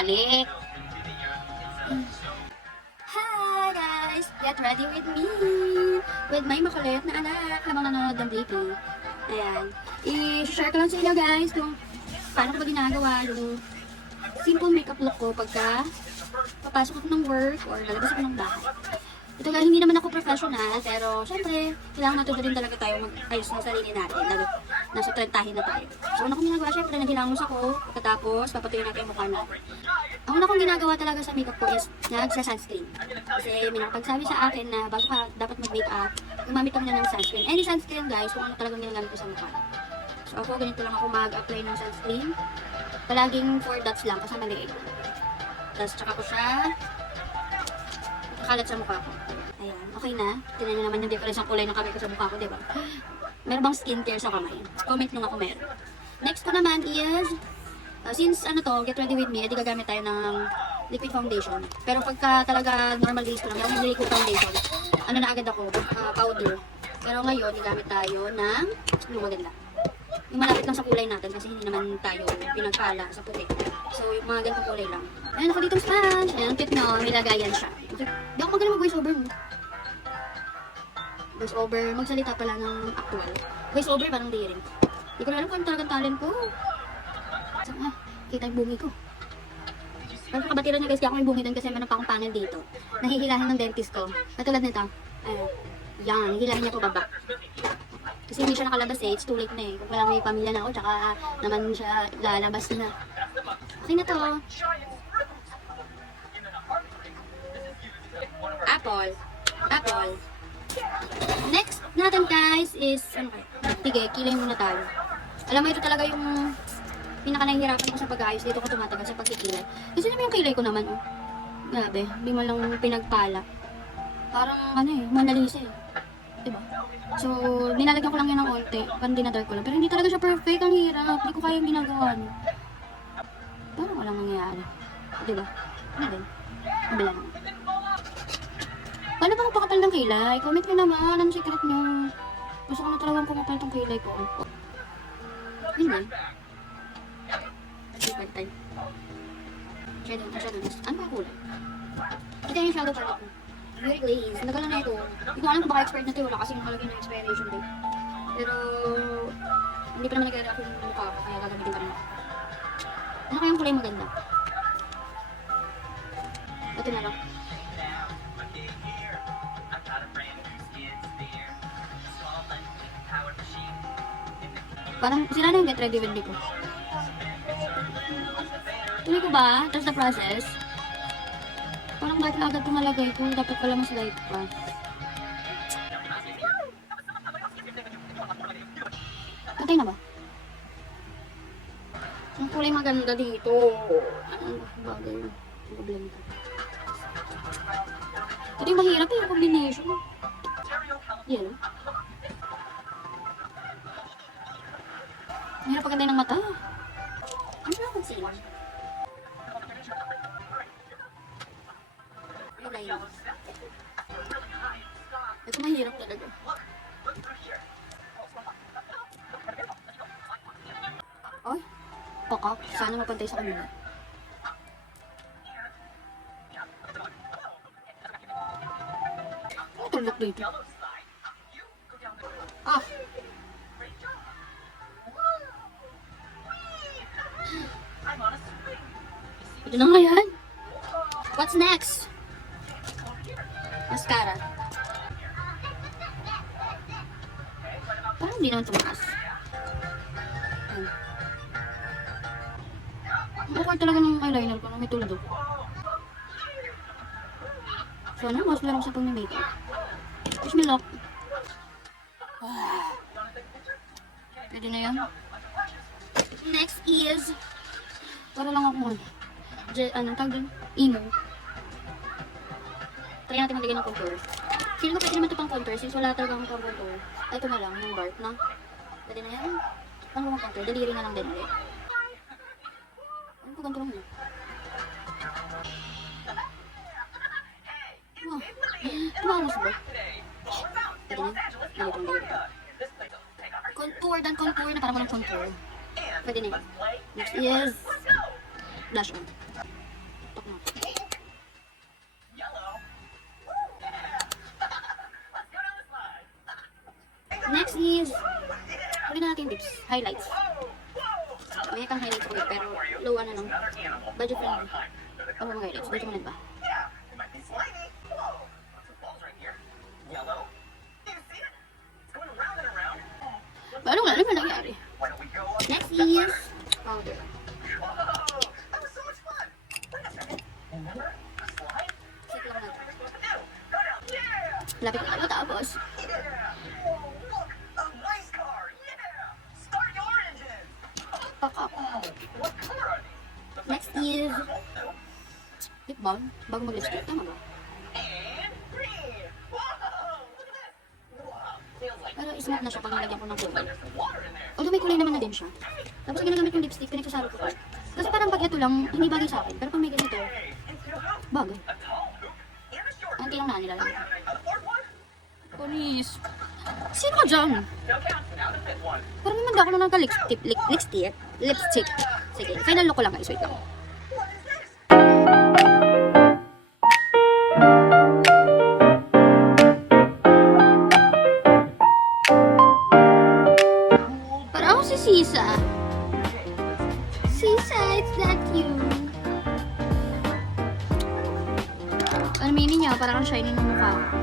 bumalik. Hi guys! Get ready with me! With my makulit na anak habang nanonood ng DP. Ayan. I-share ko lang sa inyo guys kung paano ko ba ginagawa yung simple makeup look ko pagka papasok ako ng work or lalabas ako ng bahay. Ito guys, hindi naman ako professional, pero syempre, kailangan natuto din talaga tayo mag-ayos ng sarili natin, lalo nasa trentahin na tayo. So, una kong ginagawa, syempre, naghilamos ako, pagkatapos, papatuloy natin yung mukha natin. Ang una kong ginagawa talaga sa makeup ko is, nagsa-sunscreen. Kasi may nakapagsabi sa akin na bago ka dapat mag-makeup, gumamit ka muna ng sunscreen. Any sunscreen guys, kung ano talagang ginagamit ko sa mukha. So, ako, ganito lang ako mag-apply ng sunscreen. Palaging 4 dots lang, kasama liig. Tapos, tsaka ko siya kalat sa mukha ko. Ayan, okay na. Tignan niyo naman yung difference ng kulay ng kamay ko sa mukha ko, di ba? Meron bang skincare sa kamay? Comment nyo nga kung meron. Next ko naman is, since ano to, get ready with me, edi gagamit tayo ng liquid foundation. Pero pagka talaga normal days ko lang, yung liquid foundation, ano na agad ako, powder. Pero ngayon, gagamit tayo ng, yung maganda. Yung malapit lang sa kulay natin kasi hindi naman tayo pinagpala sa puti. So, yung mga ganitong kulay lang. Ayan, ako dito sponge. Ayan, ang cute na, may lagayan siya. Di ako magaling mag-voice over mo. Voice over, magsalita pala ng actual. Voice over, parang di rin. Hindi ko na alam kung ano talagang talent ko. So, kita yung bungi ko. Pero kakabatiran niya guys, di ako may bungi doon kasi meron pa akong panel dito. Nahihilahin ng dentist ko. Katulad nito. Ayan. Yan, hihilahin niya po baba. Kasi hindi siya nakalabas eh, it's too late na eh. Kung wala may pamilya na ako, tsaka naman siya lalabas na. Okay na to. Apple. Apple. Next natin guys is, ano kayo? Sige, kilay muna tayo. Alam mo, ito talaga yung pinaka-nahihirapan ko sa pag-aayos. Dito ko tumatagal sa pagkikilay. Kasi naman yung kilay ko naman, oh. Grabe, hindi mo lang pinagpala. Parang ano eh, manalisa eh. Diba? So, nilalagyan ko lang yan ng konti. Pandinadar ko lang. Pero hindi talaga siya perfect. Ang hirap. Hindi ko kaya yung ginagawa niya. Parang walang nangyayari. Diba? Ano din? Mabila naman. Paano ba magpakapal ng kilay? Comment nyo naman. Anong secret nyo? Gusto ko na talagang pumapal tong kilay ko. Hindi. Super time. Shadow. Ano ba kulay? Ito yung shadow palette mo. Very glaze. Nagalan na ito. Hindi ko alam kung baka expert na ito. Wala kasi nakalagay ng expiration date. Pero, hindi pa naman nag-react yung mukha ko. Kaya gagamitin pa rin ako. Ano kayang kulay maganda? Ito na lang. Parang sila na yung get ready with me ko. Tuloy ko ba? Trust the process. Parang dahil na agad tumalagay ko, dapat pala mas light pa. Patay na ba? Ang kulay maganda dito. Anong bagay yun? Problem ko. Ito yung mahirap yung combination. Yellow. Mahirap paganda ng mata. Ano na concealer? Ito mahirap talaga. Ay, pakak. Sana mapantay sa kanila. Ano tulok dito? Ah! Ito na nga yan. What's next? Mascara. Parang hindi naman tumakas. Ang awkward talaga ng eyeliner ko na may tuldo. Sana mas meron sa pag-makeup. Wish me luck. Pwede na yan. Next is, para lang ako anong tawag din? Emo. Try natin maglagay ng contour. Feel ko pwede naman ito pang contour since wala talagang pang contour. Ito na lang, yung dark na. Pwede na yan. Ano pang contour? Daliri na lang din ulit. Ano pa contour mo? Wow. Tumamos ba? Pwede na. Daliri. Contour dan contour na parang walang contour. Pwede na yan. Next is blush on. Next is, gawin natin tips, highlights. May kang highlights ko pero low ano lang. Budget friendly. Ano mga highlights? Dito mo na ba? Paano nga? Ano ba nangyari? Next is, powder. Sit lang natin. Lapit na tapos. Pack up. Next is lip balm. Bago mag-lipstick. Tama ba? Pero smooth na siya pag nilagyan ko ng kulay. Although may kulay naman na din siya. Tapos ang ginagamit yung lipstick, pinagsasalo ko. Kasi parang pag ito lang, hindi bagay sa akin. Pero pag may ganito, bagay. Anti lang na nilalagay. Ponis. Sino ka dyan? Parang naman ako na nagka-lipstick. Lipstick. Sige, final look ko lang guys. Wait lang. Parang ako si Sisa. Sisa, it's that you. Ano meaning niya? Parang shiny ng mukha ko.